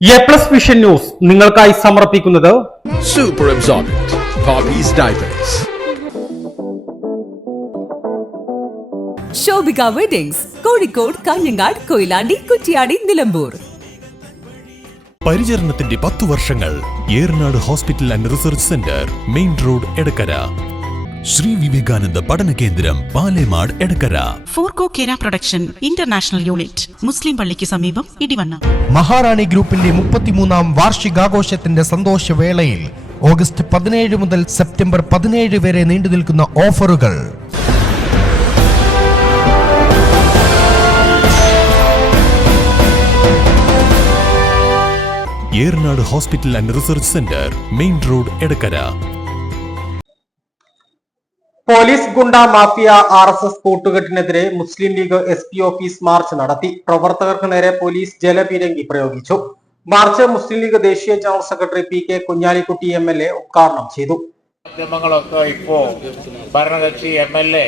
A+ vision news നിങ്ങൾക്കായി സമർപ്പിക്കുന്നത് Super Absorbent Poppy's Diapers. Shobhika weddings Kozhikode, Kanhangad, Koyilandy, Kuttiady, Nilambur. പരിചരണത്തിന്റെ 10 വർഷങ്ങൾ. Eranad hospital and research centre, main road, Edakkara. Sri Vivekananda പഠന കേന്ദ്രം, പാലേമാട്, എടക്കര. ഫോർകോ കേര പ്രൊഡക്ഷൻ ഇന്റർനാഷണൽ യൂണിറ്റ്, മുസ്ലിം പള്ളിക്ക് സമീപം, ഇടിവണ്ണ. മഹാറാണി ഗ്രൂപ്പിന്റെ 33ാം വാർഷികാഘോഷത്തിന്റെ സന്തോഷവേളയിൽ ഓഗസ്റ്റ് 17 മുതൽ സെപ്റ്റംബർ 17 വരെ നീണ്ടുനിൽക്കുന്ന ഓഫറുകൾ. Eranad hospital and research centre, main road, Edakkara. Police goonda mafia RSS കൂട്ടുകെട്ടിനെതിരെ Muslim League SP office march നടത്തി. പ്രവർത്തകർക്ക് നേരെ പോലീസ് ജലപീരങ്കി പ്രയോഗിച്ചു. മാർച്ച് മുസ്ലിം ലീഗ് ദേശീയ general secretary PK Kunhalikutty MLA ഉദ്ഘാടനം ചെയ്തു. മാധ്യമങ്ങളൊക്കെ ഇപ്പോ ഭരണകക്ഷി MLA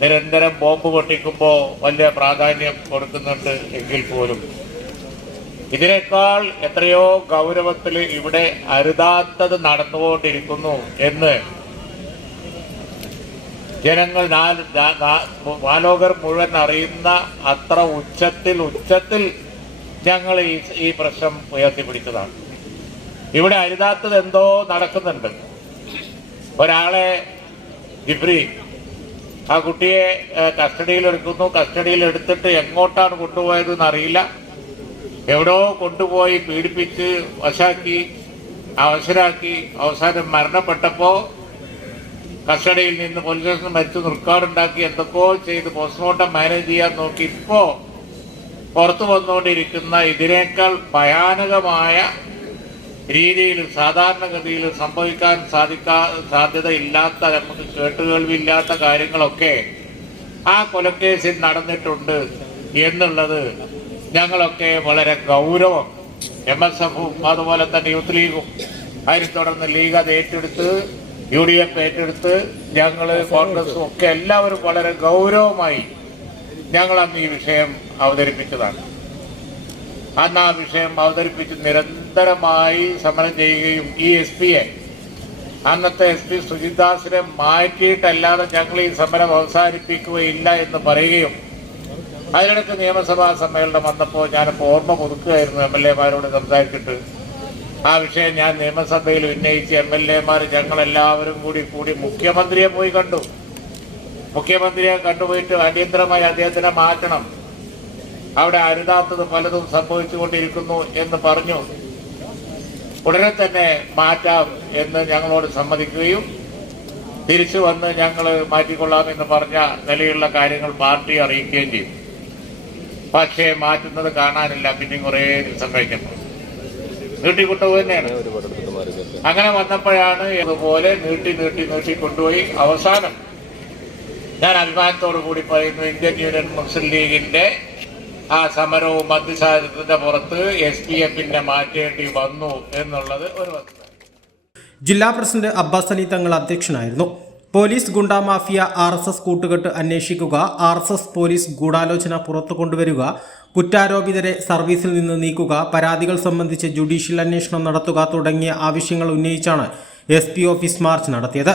നിരന്തരം ബോംബ് പൊട്ടിക്കുമ്പോൾ വലിയ പ്രാധാന്യം കൊടുക്കുന്നുണ്ട് എങ്കിൽ പോലും ഇതിനേക്കാൾ എത്രയോ ഗൗരവത്തിൽ ഇവിടെ അരുതാത്തത് നടന്നുകൊണ്ടിരിക്കുന്നു എന്ന് ജനങ്ങൾ വാലോകർ മുഴുവൻ അറിയുന്ന അത്ര ഉച്ചത്തിൽ ഞങ്ങൾ ഈ പ്രശ്നം ഉയർത്തിപ്പിടിച്ചതാണ്. ഇവിടെ അരുതാത്തത് എന്തോ നടക്കുന്നുണ്ട്. ഒരാളെ ജിബ്രി ആ കുട്ടിയെ കസ്റ്റഡിയിൽ എടുക്കുന്നു. കസ്റ്റഡിയിൽ എടുത്തിട്ട് എങ്ങോട്ടാണ് കൊണ്ടുപോയതെന്ന് അറിയില്ല. എവിടോ കൊണ്ടുപോയി പീഡിപ്പിച്ച് അവശരാക്കി അവസാനം മരണപ്പെട്ടപ്പോ കസ്റ്റഡിയിൽ നിന്ന് പോലീസ് സ്റ്റേഷനിൽ മരിച്ചു നിർക്കാടുണ്ടാക്കി എന്തൊക്കെയോ ചെയ്ത് പോസ്റ്റ്മോർട്ടം മാനേജ് ചെയ്യാൻ നോക്കി ഇപ്പോ പുറത്തു വന്നുകൊണ്ടിരിക്കുന്ന ഇതിനേക്കാൾ ഭയാനകമായ രീതിയിൽ സാധാരണഗതിയിൽ സംഭവിക്കാൻ സാധ്യതയില്ലാത്ത, നമുക്ക് കേട്ടുകേൾവിയില്ലാത്ത കാര്യങ്ങളൊക്കെ ആ കൊലക്കേസിൽ നടന്നിട്ടുണ്ട് എന്നുള്ളത് ഞങ്ങളൊക്കെ വളരെ ഗൗരവം, MSFും അതുപോലെ തന്നെ യൂത്ത് ലീഗും അതിനെ തുടർന്ന് ലീഗ് അത് ഏറ്റെടുത്ത്, UDF ഏറ്റെടുത്ത്, ഞങ്ങള് കോൺഗ്രസും ഒക്കെ എല്ലാവരും വളരെ ഗൗരവമായി ഞങ്ങൾ അന്ന് ഈ വിഷയം അവതരിപ്പിച്ചതാണ്. അന്ന് ആ വിഷയം അവതരിപ്പിച്ച് നിരന്തരമായി സമരം ചെയ്യുകയും ഈ SP-യെ, അന്നത്തെ SP സുജിത്ദാസിനെ മാറ്റിയിട്ടല്ലാതെ ഞങ്ങൾ ഈ സമരം അവസാനിപ്പിക്കുകയില്ല എന്ന് പറയുകയും അതിനിടയ്ക്ക് നിയമസഭാ സമ്മേളനം വന്നപ്പോൾ ഞാനിപ്പോൾ ഓർമ്മ പുതുക്കുകയായിരുന്നു MLA-മാരോട് സംസാരിച്ചിട്ട്. ആ വിഷയം ഞാൻ നിയമസഭയിൽ ഉന്നയിച്ച് MLA-മാർ ഞങ്ങളെല്ലാവരും കൂടി മുഖ്യമന്ത്രിയെ പോയി കണ്ടു. മുഖ്യമന്ത്രിയെ കണ്ടുപോയിട്ട് അടിയന്തരമായി അദ്ദേഹത്തിനെ മാറ്റണം, അവിടെ അരുതാത്തത് പലതും സംഭവിച്ചുകൊണ്ടിരിക്കുന്നു എന്ന് പറഞ്ഞു. ഉടനെ തന്നെ മാറ്റാം എന്ന് ഞങ്ങളോട് സമ്മതിക്കുകയും തിരിച്ചു വന്ന് ഞങ്ങൾ മാറ്റിക്കൊള്ളാമെന്ന് പറഞ്ഞ നിലയിലുള്ള കാര്യങ്ങൾ പാർട്ടി അറിയിക്കുകയും ചെയ്തു. പക്ഷേ മാറ്റുന്നത് കാണാനില്ല. പിന്നെ കുറേ ദിവസം കഴിഞ്ഞപ്പോൾ നീട്ടിക്കൊണ്ടുപോയി തന്നെയാണ്. അങ്ങനെ വന്നപ്പോഴാണ് ഇതുപോലെ നീട്ടി കൊണ്ടുപോയി അവസാനം ഞാൻ അഭിമാനത്തോടു കൂടി പറയുന്നു, ഇന്ത്യൻ യൂണിയൻ മുസ്ലിം ലീഗിന്റെ ആ സമരവും മധ്യസാരത്തിന്റെ പുറത്ത് SPF-നെ മാറ്റേണ്ടി വന്നു എന്നുള്ളത് ഒരു വസ്തുത. ജില്ലാ പ്രസിഡന്റ് അബ്ബാസ് അലി തങ്ങൾ അധ്യക്ഷനായിരുന്നു. പോലീസ് ഗുണ്ടാ മാഫിയ RSS കൂട്ടുകെട്ട് അന്വേഷിക്കുക, RSS പോലീസ് ഗൂഢാലോചന പുറത്തു കൊണ്ടുവരിക, കുറ്റാരോപിതരെ സർവീസിൽ നിന്ന് നീക്കുക, പരാതികൾ സംബന്ധിച്ച് ജുഡീഷ്യൽ അന്വേഷണം നടത്തുക തുടങ്ങിയ ആവശ്യങ്ങൾ ഉന്നയിച്ചാണ് SP ഓഫീസ് മാർച്ച് നടത്തിയത്.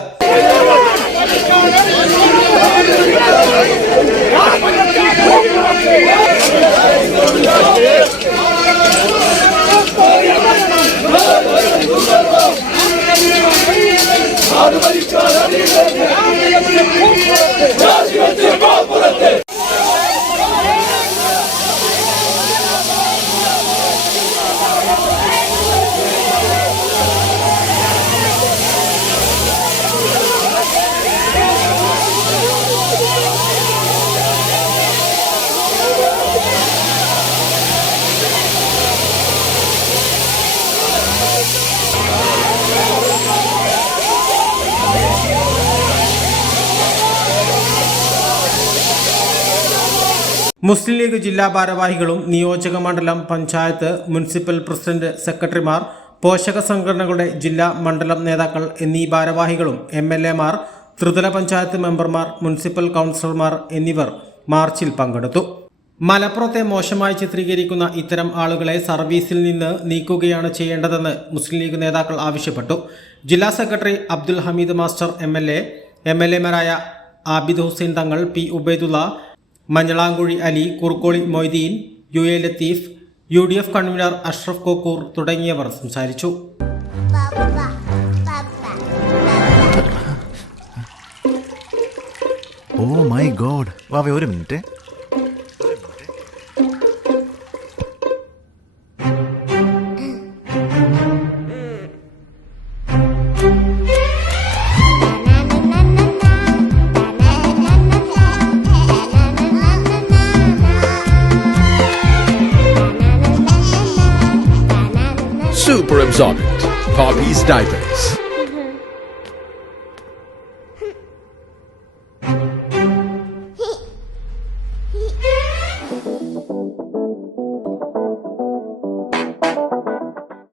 മുസ്ലിം ലീഗ് ജില്ലാ ഭാരവാഹികളും നിയോജക മണ്ഡലം, പഞ്ചായത്ത്, മുനിസിപ്പൽ പ്രസിഡന്റ്, സെക്രട്ടറിമാർ, പോഷക സംഘടനകളുടെ ജില്ലാ മണ്ഡലം നേതാക്കൾ എന്നീ ഭാരവാഹികളും MLA-മാർ, ത്രിതല പഞ്ചായത്ത് മെമ്പർമാർ, മുനിസിപ്പൽ കൗൺസിലർമാർ എന്നിവർ മാർച്ചിൽ പങ്കെടുത്തു. മലപ്പുറത്തെ മോശമായി ചിത്രീകരിക്കുന്ന ഇത്തരം ആളുകളെ സർവീസിൽ നിന്ന് നീക്കുകയാണ് ചെയ്യേണ്ടതെന്ന് മുസ്ലിം ലീഗ് നേതാക്കൾ ആവശ്യപ്പെട്ടു. ജില്ലാ secretary Abdul Hameed master എം.എൽ.എമാരായ Abid Hussain Thangal, P Ubaidullah, Manjalamkuzhi Ali, Kurukkoli Moideen, UA Latheef, UDF convener Ashraf Kokkur തുടങ്ങിയവർ സംസാരിച്ചു. ഓ മൈ ഗോഡ്, വാവേ ഒരു minute. Super absorbent. Poppy's Diapers.